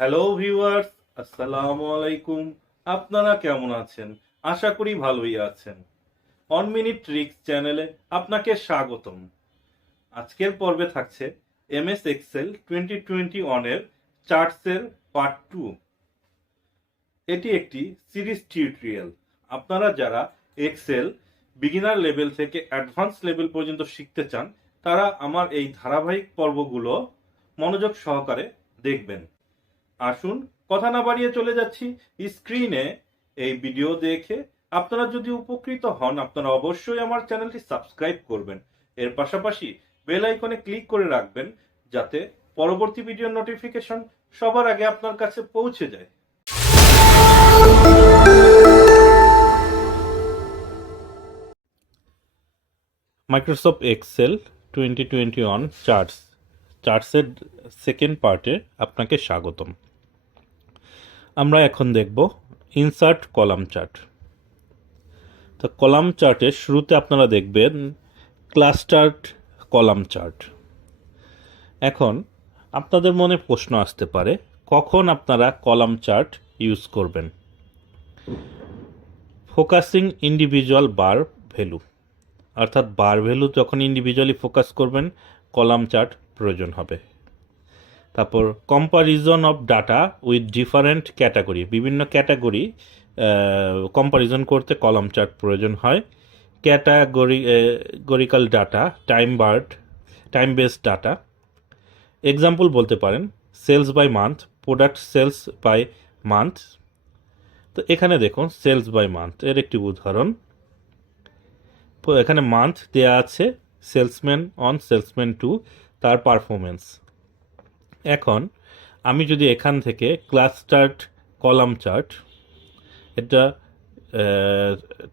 Hello viewers, আসসালামু আলাইকুম। আপনারা কেমন আছেন? আশা করি ভালোই আছেন। 1 মিনিট ট্রিক্স চ্যানেলে আপনাকে স্বাগতম। আজকের পর্বে থাকছে এমএস এক্সেল 2021 এর চার্টসের পার্ট 2। এটি একটি সিরিজ টিউটোরিয়াল। আপনারা যারা এক্সেল বিগিনার লেভেল থেকে অ্যাডভান্স লেভেল পর্যন্ত শিখতে চান, তারা আমার এই ধারাবাহিক পর্বগুলো মনোযোগ সহকারে দেখবেন। আসুন কথা না বাড়িয়ে চলে যাচ্ছি স্ক্রিনে এই ভিডিও দেখে। আপনারা যদি উপকৃত হন, আপনারা অবশ্যই আমার চ্যানেলটি সাবস্ক্রাইব করবেন। এর পাশাপাশি বেল আইকনে ক্লিক করে রাখবেন, যাতে পরবর্তী ভিডিওর নোটিফিকেশন সবার আগে আপনার কাছে পৌঁছে যায়। মাইক্রোসফট এক্সেল 2021 চার্টসের সেকেন্ড পার্টে আপনাকে স্বাগতম। আমরা এখন দেখব ইনসার্ট কলাম চার্ট। তো কলাম চার্টের শুরুতে আপনারা দেখবেন ক্লাস্টার্ড কলাম চার্ট। এখন আপনাদের মনে প্রশ্ন আসতে পারে, কখন আপনারা কলাম চার্ট ইউজ করবেন? ফোকাসিং ইন্ডিভিজুয়াল বার ভ্যালু, অর্থাৎ বার ভ্যালু যখন ইন্ডিভিজুয়ালি ফোকাস করবেন, কলাম চার্ট প্রয়োজন হবে। তারপর comparison of data with different category, বিভিন্ন ক্যাটাগরি কম্পারিজন করতে কলাম চার্ট প্রয়োজন হয়। Categorical data, time based data. Example বলতে পারেন sales by month, product sales by month. তো এখানে দেখুন সেলস বাই মান্থ এর একটি উদাহরণ। এখানে মান্থ দেয়া আছে, সেলসম্যান 1, সেলসম্যান 2, তার পারফরমেন্স। এখন আমি যদি এখান থেকে ক্লাস্টার্ড কলাম চার্ট, এটা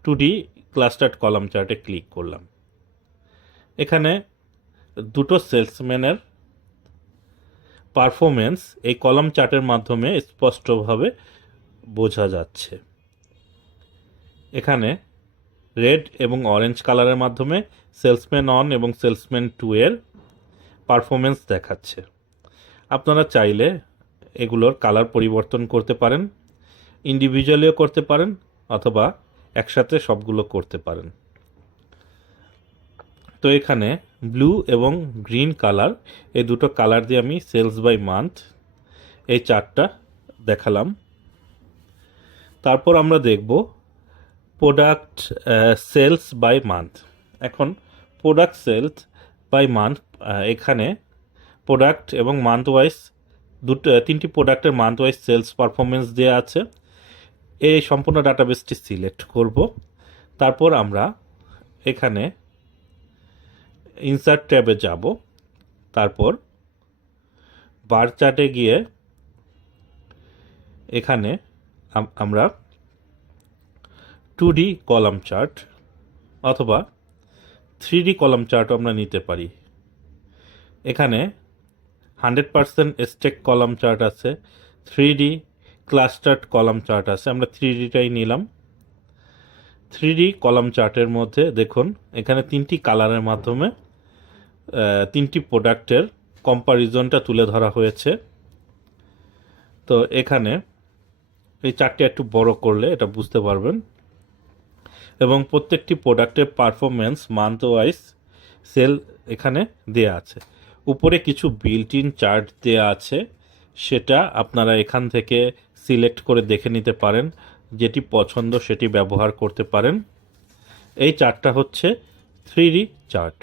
2D ক্লাস্টার্ড কলাম চার্টে ক্লিক করলাম। এখানে দুটো সেলসম্যানের পারফরমেন্স এই কলাম চার্টের মাধ্যমে স্পষ্টভাবে বোঝা যাচ্ছে। এখানে রেড এবং অরেঞ্জ কালারের মাধ্যমে সেলসম্যান 1 এবং সেলসম্যান 2 এর পারফরমেন্স দেখাচ্ছে। আপনারা চাইলে এগুলোর কালার পরিবর্তন করতে পারেন, ইন্ডিভিজুয়ালিও করতে পারেন, অথবা একসাথে সবগুলো করতে পারেন। তো এখানে ব্লু এবং গ্রিন কালার, এই দুটো কালার দিয়ে আমি সেলস বাই মান্থ এই চার্টটা দেখালাম। তারপর আমরা দেখব প্রোডাক্ট সেলস বাই মান্থ। এখন প্রোডাক্ট সেলস বাই মান্থ, এখানে প্রোডাক্ট এবং মান্থ ওয়াইজ তিনটি প্রোডাক্টের মান্থ ওয়াইজ সেলস পারফরমেন্স দেওয়া আছে। এই সম্পূর্ণ ডাটাবেসটি সিলেক্ট করব। তারপর আমরা এখানে ইনসার্ট ট্যাবে যাব। তারপর বার চার্টে গিয়ে এখানে আমরা 2D কলাম চার্ট অথবা 3D কলাম চার্ট আমরা নিতে পারি। এখানে 100% স্টেক কলাম চার্ট আছে, 3D ক্লাস্টার্ড কলাম চার্ট আছে। আমরা 3Dটাই নিলাম। 3D কলাম চার্টের মধ্যে দেখুন এখানে তিনটি কালারের মাধ্যমে তিনটি প্রোডাক্টের কম্পারিজনটা তুলে ধরা হয়েছে। তো এখানে এই চার্টটি একটু বড় করলে এটা বুঝতে পারবেন, এবং প্রত্যেকটি প্রোডাক্টের পারফরমেন্স মান্থ ওয়াইজ সেল এখানে দেয়া আছে। উপরে কিছু বিল্ট ইন চার্ট দেয়া আছে, সেটা আপনারা এখান থেকে সিলেক্ট করে দেখে নিতে পারেন, যেটি পছন্দ সেটি ব্যবহার করতে পারেন। এই চার্টটা হচ্ছে 3D চার্ট।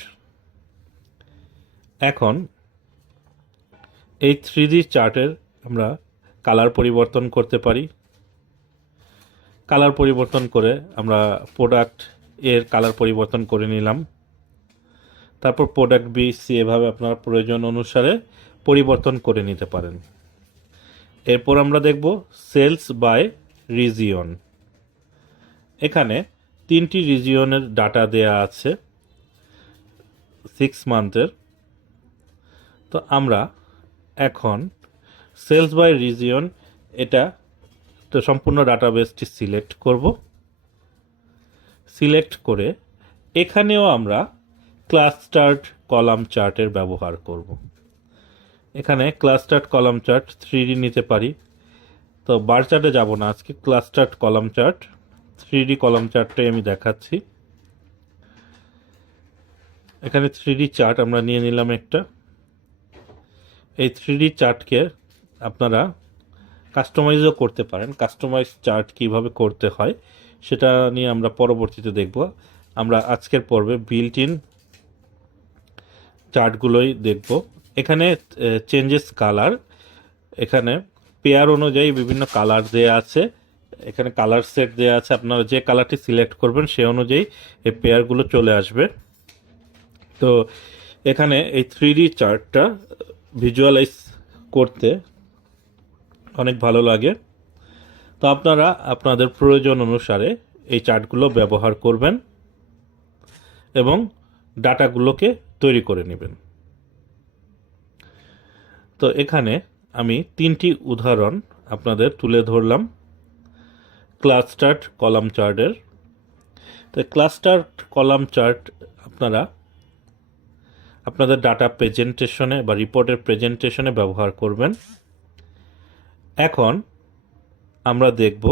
এখন এই 3D চার্টের আমরা কালার পরিবর্তন করতে পারি। কালার পরিবর্তন করে আমরা প্রোডাক্ট এর কালার পরিবর্তন করে নিলাম। তারপর প্রোডাক্ট বি, সি, এভাবে আপনারা প্রয়োজন অনুসারে পরিবর্তন করে নিতে পারেন। এরপর আমরা দেখব সেলস বাই রিজিয়ন। এখানে তিনটি রিজিয়নের ডাটা দেয়া আছে 6 মান্থের। তো আমরা এখন সেলস বাই রিজিয়ন এটা তো সম্পূর্ণ ডাটাবেসটি সিলেক্ট করব। সিলেক্ট করে এখানেও আমরা ক্লাস্টার্ড কলাম চার্টের ব্যবহার করব। এখানে ক্লাস্টার্ড কলাম চার্ট 3D নিতে পারি। তো বার চার্টে যাব না আজকে, clustered column chart 3D column চার্টটাই আমি দেখাচ্ছি। এখানে 3D চার্ট আমরা নিয়ে নিলাম একটা। এই 3D চার্টকে আপনারা কাস্টমাইজও করতে পারেন। কাস্টমাইজ চার্ট কিভাবে করতে হয় সেটা নিয়ে আমরা পরবর্তীতে দেখব। আমরা আজকের পর্বে বিল্ট ইন চার্টগুলোই দেখব। এখানে চেঞ্জেস কালার, এখানে পেয়ার অনুযায়ী বিভিন্ন কালার দেয়া আছে। এখানে কালার সেট দেয়া আছে, আপনারা যে কালারটি সিলেক্ট করবেন সে অনুযায়ী এই পেয়ারগুলো চলে আসবে। তো এখানে এই 3D চার্টটা ভিজুয়ালাইজ করতে অনেক ভালো লাগে। তো আপনারা আপনাদের প্রয়োজন অনুসারে এই চার্টগুলো ব্যবহার করবেন এবং ডাটাগুলোকে তৈরি করে নেবেন। তো এখানে আমি 3টি উদাহরণ আপনাদের তুলে ধরলাম ক্লাস্টার্ড কলাম চার্টের। তো ক্লাস্টার্ড কলাম চার্ট আপনারা আপনাদের ডাটা প্রেজেন্টেশনে বা রিপোর্টের প্রেজেন্টেশনে ব্যবহার করবেন। এখন আমরা দেখব,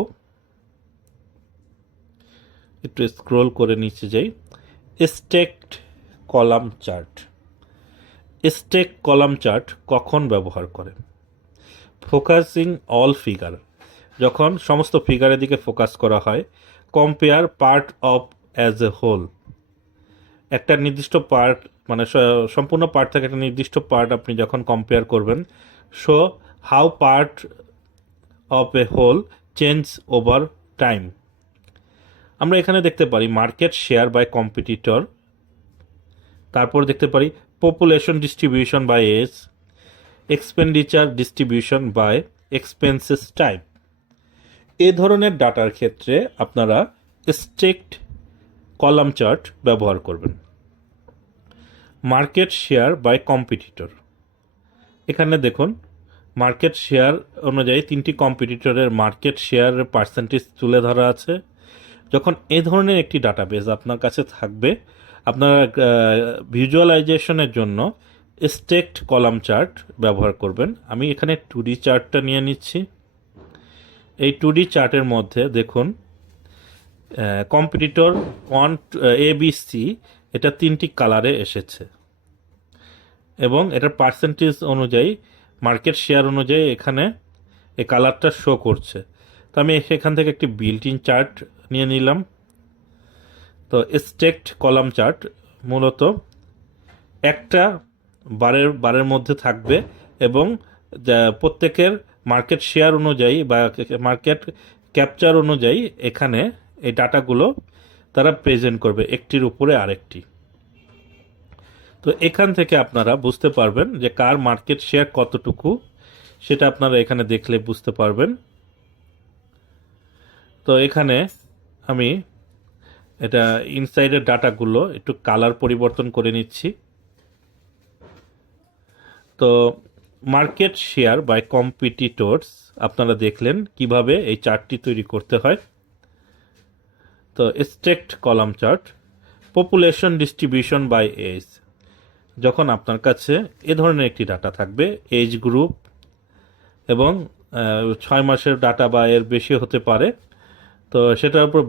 একটু স্ক্রল করে নিচে যাই, stacked column chart. Stack column chart কখন ব্যবহার করে? ফোকাসিং অল ফিগার, যখন সমস্ত ফিগারের দিকে ফোকাস করা হয়। Compare part of as a whole, একটা নির্দিষ্ট পার্ট মানে সম্পূর্ণ পার্ট থেকে একটা নির্দিষ্ট পার্ট আপনি যখন কম্পেয়ার করবেন। Show how part of a whole change over time. আমরা এখানে দেখতে পারি মার্কেট শেয়ার বাই কম্পিটিটর, তারপর দেখতে পারি population distribution by age, expenditure distribution by expenses type. এ ধরনের ডাটার ক্ষেত্রে আপনারা স্টেকড কলাম চার্ট ব্যবহার করবেন। মার্কেট শেয়ার বাই কম্পিটিটর, এখানে দেখুন মার্কেট শেয়ার অনুযায়ী 3টি কম্পিটিটরের মার্কেট শেয়ারের পার্সেন্টেজ তুলে ধরা আছে। যখন এই ধরনের একটি ডাটাবেস আপনার কাছে থাকবে, আপনারা ভিজুয়ালাইজেশনের জন্য স্টেকড কলাম চার্ট ব্যবহার করবেন। আমি এখানে 2D চার্টটা নিয়ে নিচ্ছি। এই 2D চার্টের মধ্যে দেখুন কম্পিটিটর 1 ABC, এটা 3টি কালারে এসেছে এবং এটার পার্সেন্টেজ অনুযায়ী মার্কেট শেয়ার অনুযায়ী এখানে এই কালারটা শো করছে। তো আমি এখান থেকে একটি বিল্ট ইন চার্ট নিয়ে নিলাম। তো স্টেকড কলাম চার্ট মূলত একটা বারের মধ্যে থাকবে এবং প্রত্যেকের মার্কেট শেয়ার অনুযায়ী বা মার্কেট ক্যাপচার অনুযায়ী এখানে এই ডাটাগুলো তারা প্রেজেন্ট করবে একটির উপরে আরেকটি। তো এখান থেকে আপনারা বুঝতে পারবেন যে কার মার্কেট শেয়ার কতটুকু, সেটা আপনারা এখানে দেখলে বুঝতে পারবেন। তো এখানে আমি এটা ইনসাইডের ডাটাগুলো একটু কালার পরিবর্তন করে নিচ্ছি। তো মার্কেট শেয়ার বাই কম্পিটিটরস আপনারা দেখলেন কিভাবে এই চার্টটি তৈরি করতে হয়। তো stacked column chart population distribution by age, যখন আপনার কাছে এ ধরনের একটি ডাটা থাকবে, এজ গ্রুপ এবং 6 মাসের ডাটা বা এর বেশি হতে পারে, তো সেটার উপর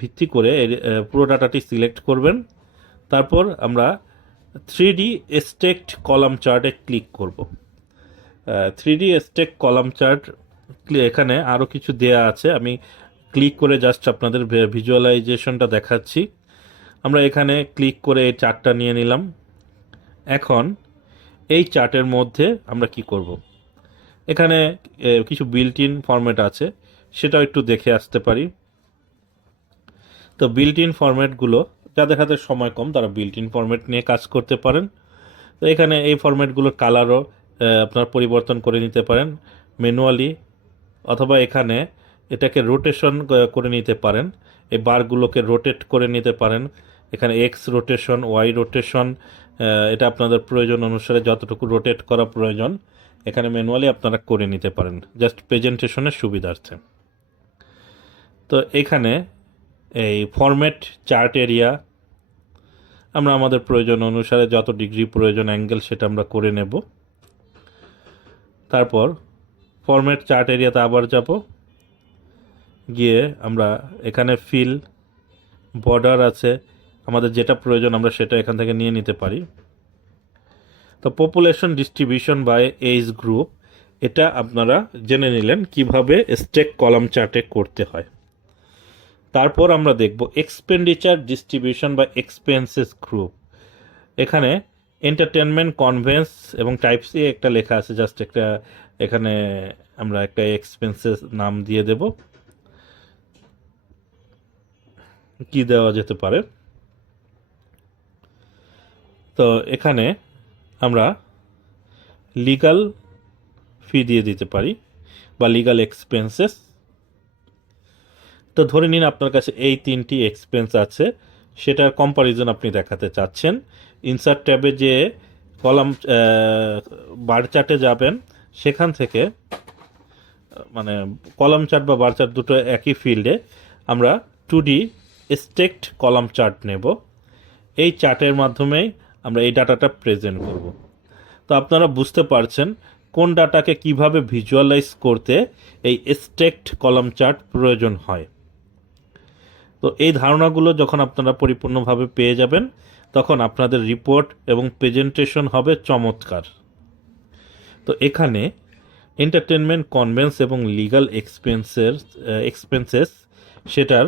ভিত্তি করে পুরো ডাটাটি সিলেক্ট করবেন। তারপর আমরা 3D স্টেকড কলাম চার্টে ক্লিক করব। 3D স্টেক কলাম চার্ট এখানে আরও কিছু দেয়া আছে, আমি ক্লিক করে জাস্ট আপনাদের ভিজুয়ালাইজেশনটা দেখাচ্ছি। আমরা এখানে ক্লিক করে এই চার্টটা নিয়ে নিলাম। এখন এই চার্টের মধ্যে আমরা কি করব, এখানে কিছু বিল্ট ইন ফরম্যাট আছে, সেটাও একটু দেখে আসতে পারি। তো বিল্ট ইন ফরম্যাটগুলো যাদের হাতে সময় কম তারা বিল্ট ইন ফরম্যাট নিয়ে কাজ করতে পারেন। তো এখানে এই ফরম্যাটগুলোর কালারও আপনার পরিবর্তন করে নিতে পারেন ম্যানুয়ালি, অথবা এখানে এটাকে রোটেশন করে নিতে পারেন, এই বারগুলোকে রোটেট করে নিতে পারেন। এখানে এক্স রোটেশন, ওয়াই রোটেশন, এটা আপনাদের প্রয়োজন অনুসারে যতটুকু রোটেট করা প্রয়োজন এখানে ম্যানুয়ালি আপনারা করে নিতে পারেন জাস্ট প্রেজেন্টেশনের সুবিধার্থে। তো এখানে এই ফরম্যাট চার্ট এরিয়া আমরা আমাদের প্রয়োজন অনুসারে যত ডিগ্রি প্রয়োজন অ্যাঙ্গেল সেটা আমরা করে নেব। তারপর ফরম্যাট চার্ট এরিয়াতে আবার যাব, গিয়ে আমরা এখানে ফিল বর্ডার আছে, আমাদের যেটা প্রয়োজন আমরা সেটা এখান থেকে নিয়ে নিতে পারি। তো population distribution by age group, এটা আপনারা জেনে নিলেন কিভাবে স্টেক কলাম চার্টে করতে হয়। তারপর আমরা দেখব এক্সপেন্ডিচার ডিস্ট্রিবিউশন বা এক্সপেন্সেস গ্রুপ। এখানে এন্টারটেনমেন্ট, কনভেন্স এবং টাইপ সি একটা লেখা আছে, জাস্ট একটা এখানে আমরা একটা এক্সপেন্সেস নাম দিয়ে দেব, কি দেওয়া যেতে পারে। তো এখানে আমরা লিগাল ফি দিয়ে দিতে পারি বা লিগাল এক্সপেন্সেস। তো ধরে নিন আপনার কাছে এই 3টি এক্সপেন্স আছে, সেটার কম্পারিজন আপনি দেখাতে চাচ্ছেন। ইনসার্ট ট্যাবে যে কলাম বার চার্টে যাবেন, সেখান থেকে মানে কলাম চার্ট বা বার চার্ট দুটো একই ফিল্ডে আমরা 2D স্টেকড কলাম চার্ট নেব। এই চার্টের মাধ্যমেই আমরা এই ডাটাটা প্রেজেন্ট করব। তো আপনারা বুঝতে পারছেন কোন ডাটাকে কিভাবে ভিজুয়ালাইজ করতে এই স্টেকড কলাম চার্ট প্রয়োজন হয়। তো এই ধারণাগুলো যখন আপনারা পরিপূর্ণভাবে পেয়ে যাবেন, তখন আপনাদের রিপোর্ট এবং প্রেজেন্টেশন হবে চমৎকার। তো এখানে এন্টারটেনমেন্ট, কনভেন্স এবং লিগাল এক্সপেন্সেস সেটার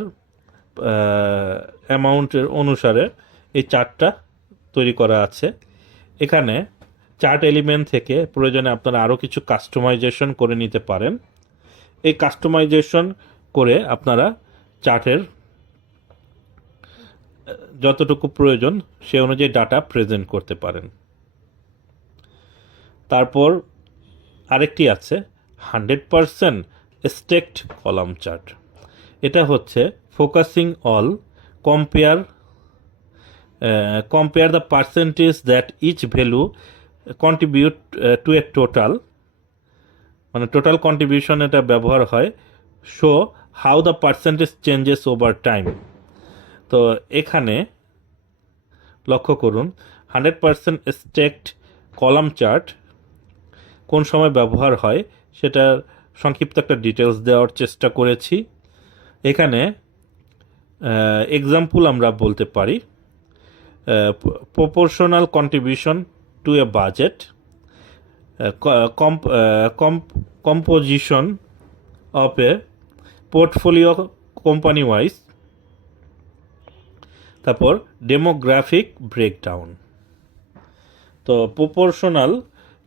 অ্যামাউন্টের অনুসারে এই চার্টটা তৈরি করা আছে। এখানে চার্ট এলিমেন্ট থেকে প্রয়োজনে আপনারা আরও কিছু কাস্টমাইজেশন করে নিতে পারেন। এই কাস্টমাইজেশন করে আপনারা চার্টের যতটুকু প্রয়োজন সে অনুযায়ী ডাটা প্রেজেন্ট করতে পারেন। তারপর আরেকটি আছে 100% স্টেকড কলাম চার্ট। এটা হচ্ছে focusing all compare compare the percentage that each value contribute to a total, মানে টোটাল কন্ট্রিবিউশন এটা ব্যবহার হয়। Show how the percentage changes over time. তো এখানে লক্ষ্য করুন 100% স্টেকড কলাম চার্ট কোন সময় ব্যবহার হয় সেটার সংক্ষিপ্ত একটা ডিটেলস দেওয়ার চেষ্টা করেছি। এখানে এক্সাম্পল আমরা বলতে পারি proportional contribution to A budget, composition of A portfolio company wise, তারপর ডেমোগ্রাফিক ব্রেকডাউন। তো proportional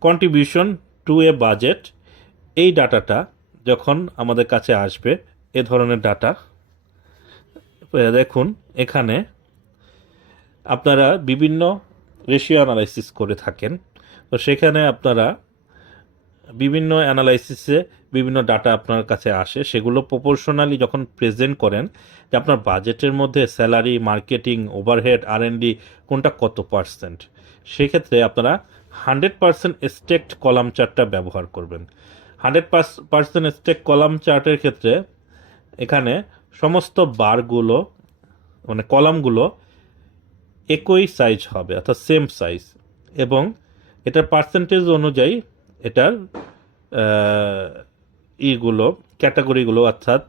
contribution to A budget, এই ডাটাটা যখন আমাদের কাছে আসবে, এ ধরনের ডাটা দেখুন এখানে আপনারা বিভিন্ন রেশিও অ্যানালাইসিস করে থাকেন। তো সেখানে আপনারা বিভিন্ন অ্যানালাইসিসে বিভিন্ন ডাটা আপনার কাছে আসে, সেগুলো প্রপোর্শনালি যখন প্রেজেন্ট করেন যে আপনার বাজেটের মধ্যে স্যালারি, মার্কেটিং, ওভারহেড, আর&ডি কোনটা কত পার্সেন্ট, সেক্ষেত্রে আপনারা 100% স্টেকড কলাম চার্টটা ব্যবহার করবেন। 100% স্টেক কলাম চার্টের ক্ষেত্রে এখানে সমস্ত বারগুলো মানে কলামগুলো একই সাইজ হবে, অর্থাৎ সেম সাইজ, এবং এটার পার্সেন্টেজ অনুযায়ী এটার ইগুলো ক্যাটাগরিগুলো অর্থাৎ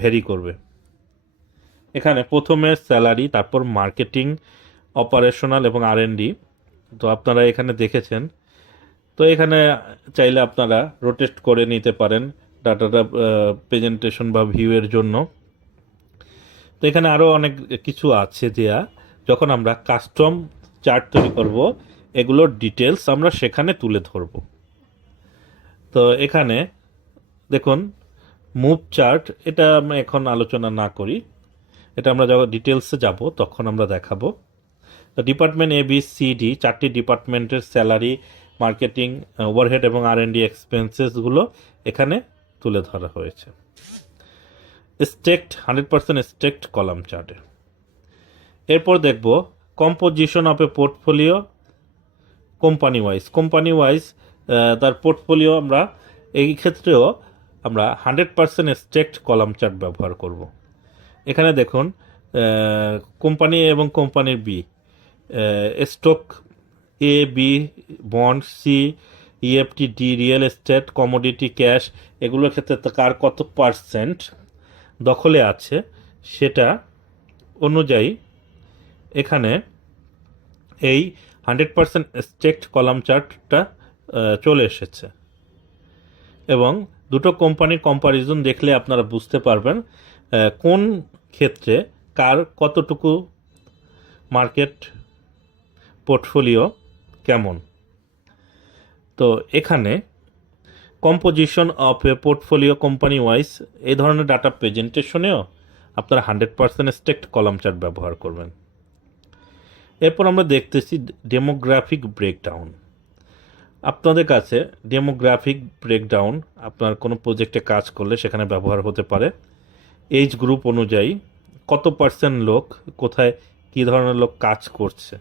ভেরি করবে। এখানে প্রথমে স্যালারি, তারপর মার্কেটিং, অপারেশনাল এবং আর&ডি। তো আপনারা এখানে দেখেছেন। তো এখানে চাইলে আপনারা রোটেট করে নিতে পারেন ডাটাটা প্রেজেন্টেশন বা ভিউয়ের জন্য। তো এখানে আরও অনেক কিছু আছে দেয়া, যখন আমরা কাস্টম চার্ট তৈরি করব এগুলোর ডিটেলস আমরা সেখানে তুলে ধরব। তো এখানে দেখুন মুভ চার্ট, এটা আমরা এখন আলোচনা না করি, এটা আমরা যখন ডিটেলসে যাব তখন আমরা দেখাবো। তো ডিপার্টমেন্ট ABCD 4টি ডিপার্টমেন্টের স্যালারি, মার্কেটিং, ওভারহেড এবং আর&ডি এক্সপেন্সেসগুলো এখানে তুলে ধরা হয়েছে স্টেকড 100% স্টেকড কলাম চার্টে। এরপর দেখব composition of A portfolio company wise তার পোর্টফোলিও, আমরা এই ক্ষেত্রেও আমরা 100% স্টেকড কলাম চার্ট ব্যবহার করব। এখানে দেখুন কোম্পানি এ এবং কোম্পানির B, stock A, B, bond C, EFTD, real estate, commodity, cash, এগুলোর ক্ষেত্রে কার কত পার্সেন্ট দখলে আছে সেটা অনুযায়ী এখানে এই 100% স্টেকড কলাম চার্টটা চলে এসেছে। এবং দুটো কোম্পানির কম্পারিজন দেখলে আপনারা বুঝতে পারবেন কোন ক্ষেত্রে কার কতটুকু মার্কেট পোর্টফোলিও কেমন। তো এখানে composition of A portfolio company wise এই ধরনের ডাটা প্রেজেন্টেশনেও আপনারা 100% স্টেকড কলাম চার্ট ব্যবহার করবেন। এরপর আমরা দেখতেছি ডেমোগ্রাফিক ব্রেকডাউন। আপনাদের কাছে ডেমোগ্রাফিক ব্রেকডাউন আপনার কোনো প্রজেক্টে কাজ করলে সেখানে ব্যবহার হতে পারে। এজ গ্রুপ অনুযায়ী কত পার্সেন্ট লোক কোথায় কী ধরনের লোক কাজ করছে,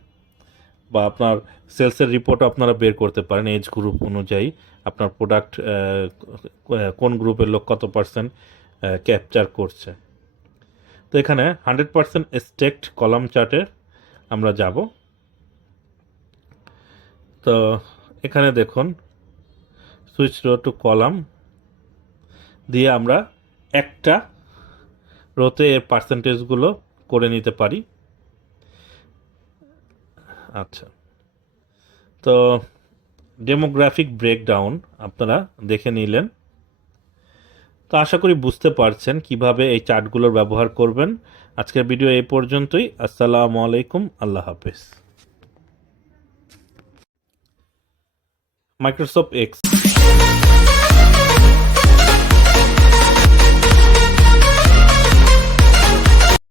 বা আপনার সেলসের রিপোর্টও আপনারা বের করতে পারেন এজ গ্রুপ অনুযায়ী আপনার প্রোডাক্ট কোন গ্রুপের লোক কত পার্সেন্ট ক্যাপচার করছে। তো এখানে 100% স্টেকড কলাম চার্টে আমরা যাব। তো এখানে দেখুন সুইচ রো টু কলাম দিয়ে আমরা একটা রোতে এর পার্সেন্টেজগুলো করে নিতে পারি। আচ্ছা, তো ডেমোগ্রাফিক ব্রেকডাউন আপনারা দেখে নিলেন। তো আশা করি বুঝতে পারছেন কিভাবে এই চার্টগুলোর ব্যবহার করবেন। আজকের ভিডিও এই পর্যন্তই। আসসালামু আলাইকুম, আল্লাহ হাফেজ। Microsoft x